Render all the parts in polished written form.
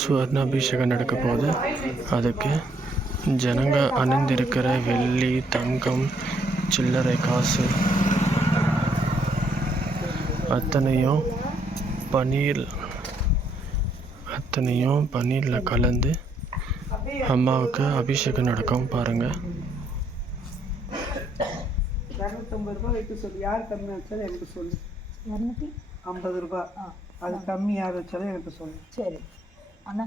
சுவர்ணாபிஷேகம் நடக்க போகுது. அதுக்கு ஜனங்க அணிந்திருக்கிற வெள்ளி, தங்கம், சில்லறை காசு அத்தனையும் பன்னீரில் கலந்து அம்மாவுக்கு அபிஷேகம் நடக்கும். பாருங்கள். 250 ரூபாய் வைக்க சொல்லி, யார் கம்மி வச்சாலும் எனக்கு சொல்லு. 250 ரூபாய் அது கம்மி யார் வச்சாலும் எனக்கு சொல்லு. சரி அண்ணா.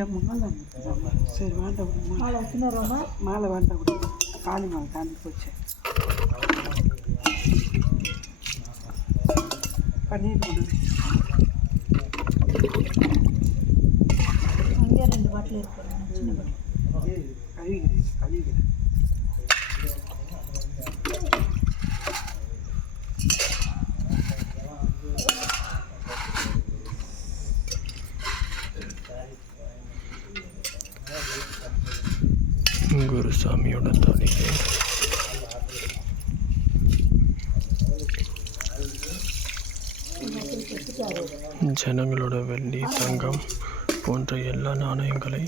என் முன்னால் சரி வேண்டாம், மாலை வச்சுன்னு மாலை வேண்டாம், காளி மாலை தாண்டி போச்சு. பன்னீர் அங்கே 2 பாட்டில் இருக்கு. கழுவிக்கிறேன். குருசாமியோட தாடிக்கு ஜனங்களோட வெள்ளி, தங்கம் போன்ற எல்லா நாணயங்களை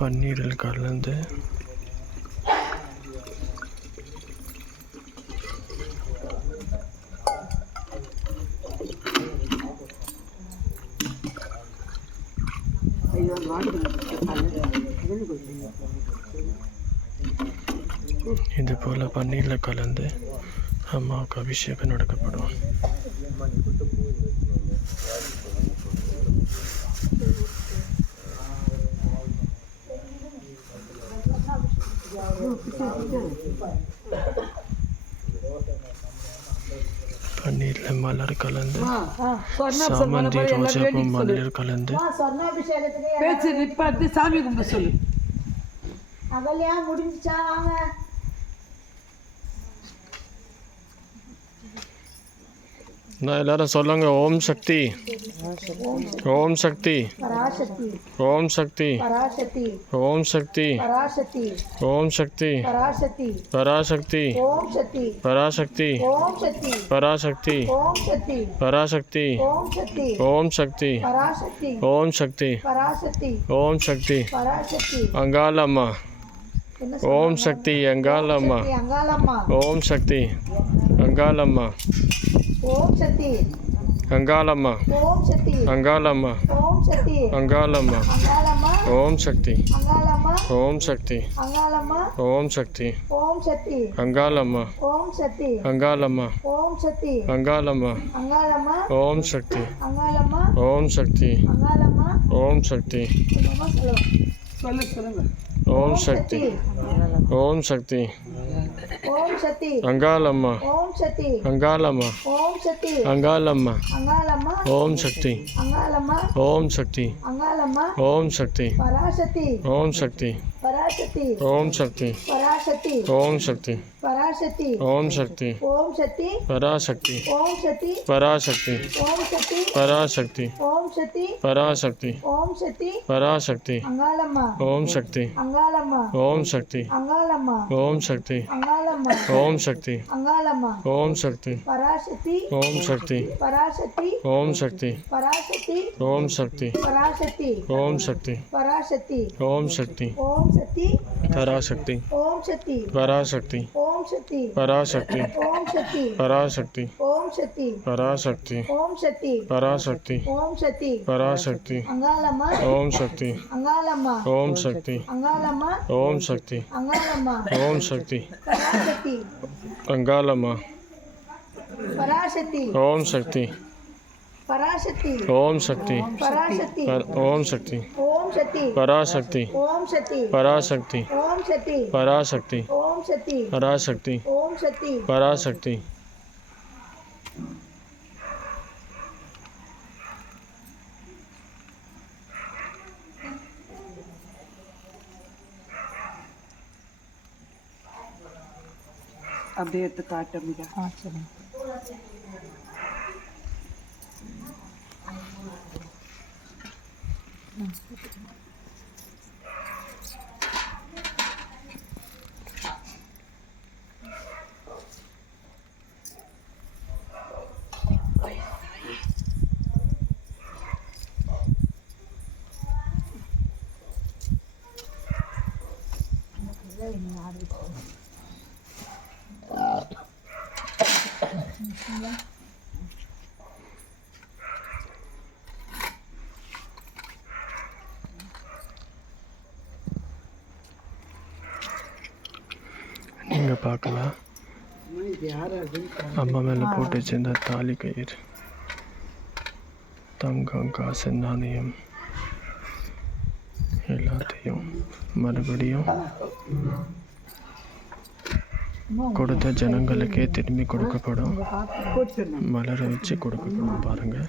பன்னீரில் கலந்து இது போல் பன்னீரில் கலந்து அம்மாவுக்கு அபிஷேகம் நடக்கப்படும். பன்னீரில் மலர் கலந்து, சாமந்தி, ரோஜாப்பூ, மலர் கலந்து பேச்சு நிப்பாட்டி சாமி கும்பிட சொல்லு. அகல்யா முடிஞ்சிச்சா? வாங்க. நான் எல்லாரும் சொல்லுங்க. ஓம் சக்தி, ஓம் சக்தி, பராசக்தி, ஓம் சக்தி, பராசக்தி, ஓம் சக்தி, பராசக்தி, ஓம் சக்தி, பராசக்தி, பராசக்தி, ஓம் சக்தி, பராசக்தி, ஓம் சக்தி, பராசக்தி, ஓம் சக்தி, பராசக்தி, ஓம் சக்தி, ஓம் சக்தி, பராசக்தி, ஓம் சக்தி, பராசக்தி, ஓம் சக்தி, பராசக்தி, அங்காளம்மா, ஓம் சக்தி, அங்காளம்மா, அங்காளம்மா, ஓம் சக்தி, அங்காளம்மா, ஓம் சக்தி, அங்காளம்மா, ஓம் சக்தி, அங்காளம்மா, ஓம் சக்தி, அங்காளம்மா, அங்காளம்மா, ஓம் சக்தி, அங்காளம்மா, ஓம் சக்தி, அங்காளம்மா, ஓம் சக்தி, ஓம் சக்தி, அங்காளம்மா, ஓம் சக்தி, அங்காளம்மா, ஓம் சக்தி, அங்காளம்மா, அங்காளம்மா, ஓம் சக்தி, அங்காளம்மா, ஓம் சக்தி, அங்காளம்மா, ஓம் சக்தி, சொல்லுங்க. ஓம் சக்தி, ஓம் சக்தி, ஓம் சக்தி, அங்காளம்மா, ஓம் சக்தி, அங்காளம்மா, ஓம் சக்தி, அங்காளம்மா, அங்காளம்மா, ஓம் சக்தி, அங்காளம்மா, ஓம் சக்தி, அங்காளம்மா, ஓம் சக்தி, பராசக்தி, ஓம் சக்தி, பராசக்தி, ஓம் சக்தி, பராசக்தி, ஓம் சக்தி, பராசக்தி, ஓம் சக்தி, ஓம் சக்தி, பராசக்தி, ஓம் சக்தி, பராசக்தி, ஓம் சக்தி, பராசக்தி, ஓம் சக்தி, பராசக்தி, ஓம் சக்தி, பராசக்தி, அங்காளம்மா, ஓம் சக்தி, அங்காளம்மா, ஓம் சக்தி, அங்காளம்மா, ஓம் சக்தி, அங்காளம்மா, ஓம் சக்தி, அங்காளம்மா, ஓம் சக்தி, பராசக்தி, ஓம் சக்தி, பராசக்தி, ஓம் சக்தி, பராசக்தி, ஓம் சக்தி, பராசக்தி, ஓம் சக்தி, பராசக்தி, ஓம் சக்தி, ஓம் சக்தி, பராசக்தி, ஓம் சக்தி, பராசக்தி, ஓம் சக்தி, பராசக்தி, ஓம் சக்தி, பராசக்தி, ஓம் சக்தி, பராசக்தி, ஓம் சக்தி, பராசக்தி, ஓம் சக்தி, பராசக்தி, அங்காளம்மா, ஓம் சக்தி, அங்காளம்மா, ஓம் சக்தி, அங்காளம்மா, ஓம் சக்தி, அங்காளம்மா, ஓம் சக்தி, பராசக்தி, அங்காளம்மா, பராசக்தி, ஓம் சக்தி, பராசக்தி, ஓம் சக்தி, பராசக்தி, ஓம் சக்தி, ஓம் சக்தி, பராசக்தி, ஓம் சக்தி, பராசக்தி, ஓம் சக்தி, பராசக்தி, ஓம் சக்தி, பராசக்தி, ஓம் சக்தி, பராசக்தி. அப்படியே எடுத்து காட்டுங்க. சரி. நீங்கள் பார்க்கலாம் இது யாராவது அம்மா மேலே போட்டு வச்சிருந்த தாலி கயிறு, தங்கம், காசு, நாணயம் எல்லாத்தையும் மறுபடியும் கொடுத்த ஜனங்களுக்கே திரும்பி கொடுக்கப்படும். போட்டுடணும், மலர வச்சு கொடுக்கப்படும். பாருங்கள்,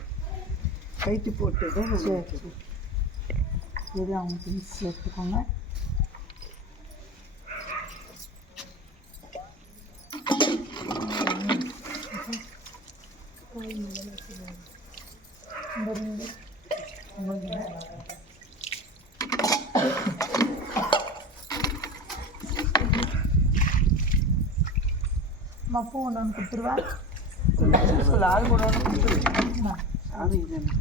கைட்டு போட்டு தான் இது அவங்க திங்ஸ் எடுத்துக்கோங்க. பூ ஒன்று கொடுத்துருவேன். சொல்ல ஆள் கூட ஒன்று கொடுத்துருவேன். சாமி தானே,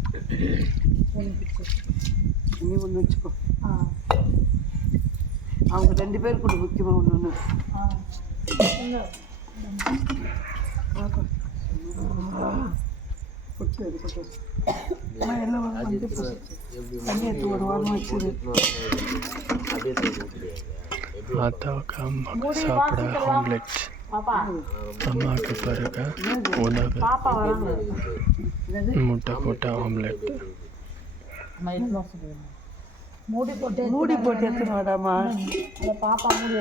நீ ஒன்று வச்சுக்கோ. அவங்க 2 பேர் கூட முக்கியமாக ஒன்று ஒன்று கொட்டு அது கொட்டு. எல்லாம் வந்து தண்ணி எடுத்து ஒரு வாரம் வச்சுது. ஆத்தாவுக்கு அம்மாவுக்கு சாப்பிட ஆம்லெட், அம்மாவுக்கு பிறகு உணவு, முட்டை போட்ட ஆம்லெட். மூடி போட்டு மூடி போட்டு எடுத்துன்னு வாடாமா. பாப்பா மூடி